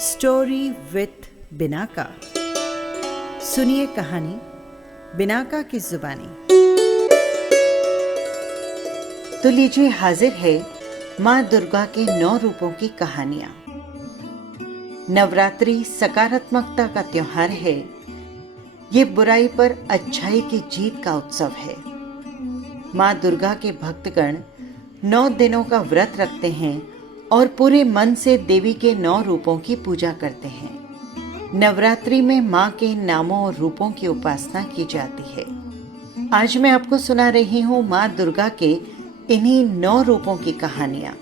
Story with Binaca. सुनिए कहानी Binaca की जुबानी। तो लीजिए हाजिर है माँ दुर्गा के 9 रूपों की कहानियां। नवरात्रि सकारात्मकता का त्योहार है। ये बुराई पर अच्छाई की जीत का उत्सव है। माँ दुर्गा के भक्तगण 9 दिनों का व्रत रखते हैं और पूरे मन से देवी के 9 रूपों की पूजा करते हैं। नवरात्रि में माँ के नामों और रूपों की उपासना की जाती है। आज मैं आपको सुना रही हूँ माँ दुर्गा के इन्हीं 9 रूपों की कहानियाँ।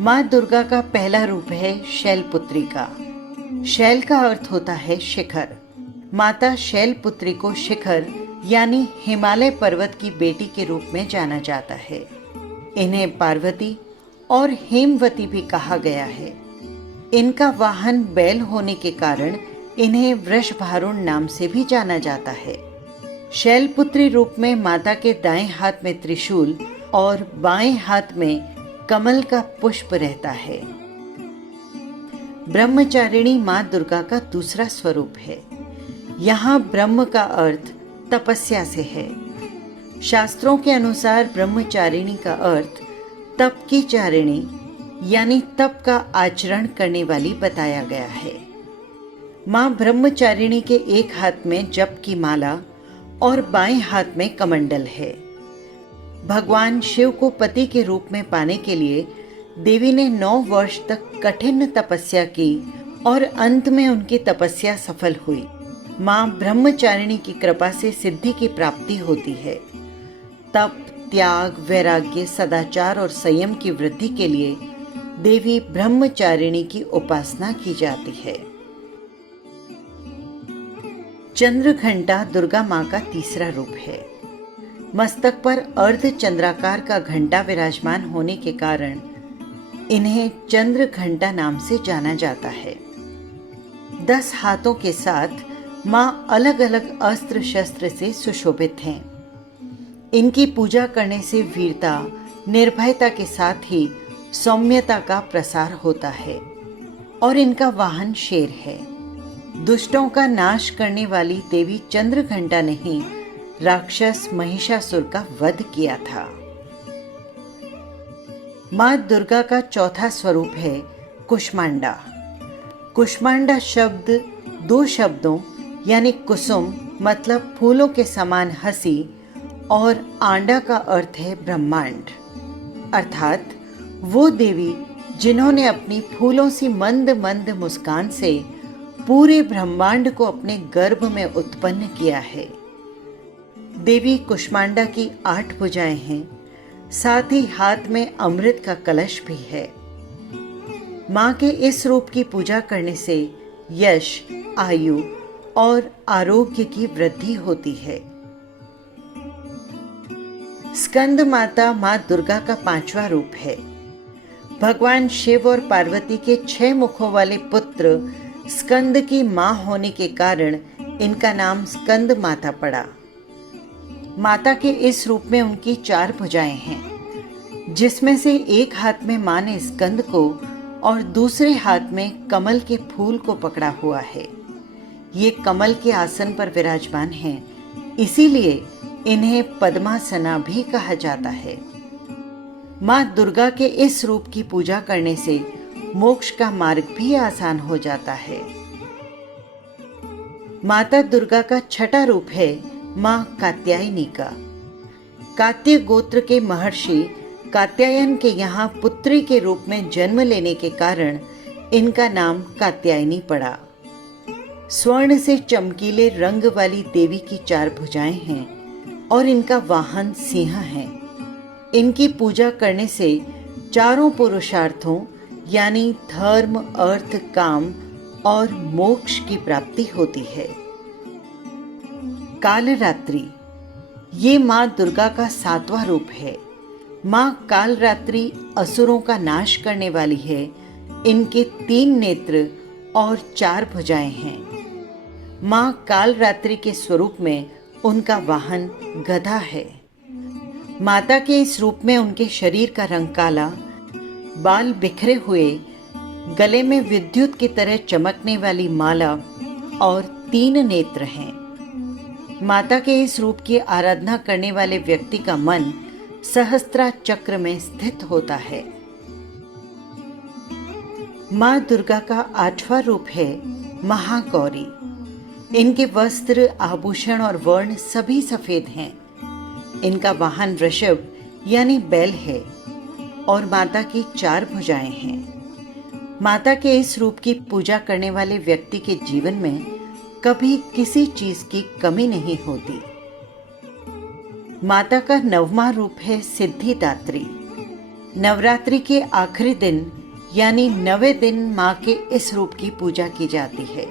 माँ दुर्गा का पहला रूप है शैलपुत्री का। शैल का अर्थ होता है शिखर। माता शैलपुत्री को शिखर यानी हिमालय पर्वत की बेटी के रूप में जाना जाता है। इन्हें पार्वती और हेमवती भी कहा गया है। इनका वाहन बैल होने के कारण इन्हें वृषभारूढ़ नाम से भी जाना जाता है। शैलपुत्री रूप में माता के दाएं हाथ में त्रिशूल और बाएं हाथ में कमल का पुष्प रहता है। ब्रह्मचारिणी माँ दुर्गा का दूसरा स्वरूप है। यहाँ ब्रह्म का अर्थ तपस्या से है। शास्त्रों के अनुसार ब्रह्मचारिणी का अर्थ तप की चारिणी यानी तप का आचरण करने वाली बताया गया है। माँ ब्रह्मचारिणी के एक हाथ में जप की माला और बाएं हाथ में कमंडल है। भगवान शिव को पति के रूप में पाने के लिए देवी ने 9 वर्ष तक कठिन तपस्या की और अंत में उनकी तपस्या सफल हुई। माँ ब्रह्मचारिणी की कृपा से सिद्धि की प्राप्ति होती है। तप, त्याग, वैराग्य, सदाचार और संयम की वृद्धि के लिए देवी ब्रह्मचारिणी की उपासना की जाती है। चंद्रघंटा दुर्गा माँ का तीसरा रूप है। मस्तक पर अर्ध चंद्राकार का घंटा विराजमान होने के कारण इन्हें चंद्रघंटा नाम से जाना जाता है। 10 हाथों के साथ माँ अलग अलग अस्त्र शस्त्र से सुशोभित हैं। इनकी पूजा करने से वीरता, निर्भयता के साथ ही सौम्यता का प्रसार होता है और इनका वाहन शेर है। दुष्टों का नाश करने वाली देवी चंद्रघंटा ने ही राक्षस महिषासुर का वध किया था। माँ दुर्गा का चौथा स्वरूप है कुष्मांडा। कुष्मांडा शब्द 2 शब्दों यानी कुसुम मतलब फूलों के समान हंसी और आंडा का अर्थ है ब्रह्मांड, अर्थात वो देवी जिन्होंने अपनी फूलों सी मंद मंद मुस्कान से पूरे ब्रह्मांड को अपने गर्भ में उत्पन्न किया है। देवी कुष्मांडा की 8 भुजाएं हैं, साथ ही हाथ में अमृत का कलश भी है। माँ के इस रूप की पूजा करने से यश, आयु और आरोग्य की वृद्धि होती है। स्कंद माता माँ दुर्गा का 5वां रूप है। भगवान शिव और पार्वती के 6 मुखों वाले पुत्र स्कंद की माँ होने के कारण इनका नाम स्कंद माता पड़ा। माता के इस रूप में उनकी 4 भुजाएं हैं, जिसमें से एक हाथ में माँ ने स्कंद को और दूसरे हाथ में कमल के फूल को पकड़ा हुआ है। ये कमल के आसन पर विराजमान हैं, इसीलिए इन्हें पद्मासना भी कहा जाता है। माँ दुर्गा के इस रूप की पूजा करने से मोक्ष का मार्ग भी आसान हो जाता है। माता दुर्गा का 6वां रूप है माँ कात्यायनी का। कात्य गोत्र के महर्षि कात्यायन के यहाँ पुत्री के रूप में जन्म लेने के कारण इनका नाम कात्यायनी पड़ा। स्वर्ण से चमकीले रंग वाली देवी की 4 भुजाएं हैं और इनका वाहन सिंह है। इनकी पूजा करने से चारों पुरुषार्थों यानी धर्म, अर्थ, काम और मोक्ष की प्राप्ति होती है। कालरात्रि ये माँ दुर्गा का 7वां रूप है। माँ कालरात्रि असुरों का नाश करने वाली है। इनके 3 नेत्र और 4 भुजाएं हैं। माँ कालरात्रि के स्वरूप में उनका वाहन गधा है। माता के इस रूप में उनके शरीर का रंग काला, बाल बिखरे हुए, गले में विद्युत की तरह चमकने वाली माला और 3 नेत्र हैं। माता के इस रूप की आराधना करने वाले व्यक्ति का मन सहस्त्रा चक्र में स्थित होता है। मां दुर्गा का 8वां रूप है महागौरी। इनके वस्त्र, आभूषण और वर्ण सभी सफेद हैं। इनका वाहन वृषभ यानी बैल है और माता की 4 भुजाएं हैं। माता के इस रूप की पूजा करने वाले व्यक्ति के जीवन में कभी किसी चीज की कमी नहीं होती। माता का 9वां रूप है सिद्धिदात्री। नवरात्रि के आखिरी दिन यानी 9वें दिन मां के इस रूप की पूजा की जाती है।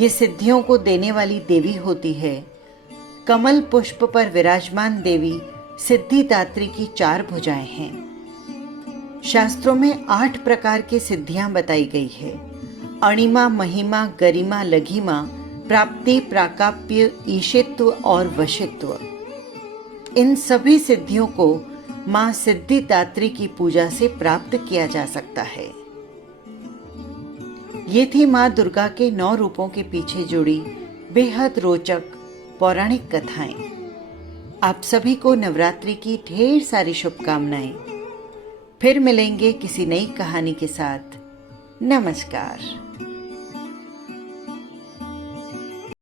ये सिद्धियों को देने वाली देवी होती है। कमल पुष्प पर विराजमान देवी सिद्धिदात्री की 4 भुजाएं हैं। शास्त्रों में 8 प्रकार की सिद्धियां बताई गई है। अणिमा, महिमा, गरिमा, लघिमा, प्राप्ति, प्राकाप्य, ईशित्व और वशित्व। इन सभी सिद्धियों को मां सिद्धिदात्री की पूजा से प्राप्त किया जा सकता है। ये थी मां दुर्गा के 9 रूपों के पीछे जुड़ी बेहद रोचक पौराणिक कथाएं। आप सभी को नवरात्रि की ढेर सारी शुभकामनाएं। फिर मिलेंगे किसी नई कहानी के साथ। नमस्कार।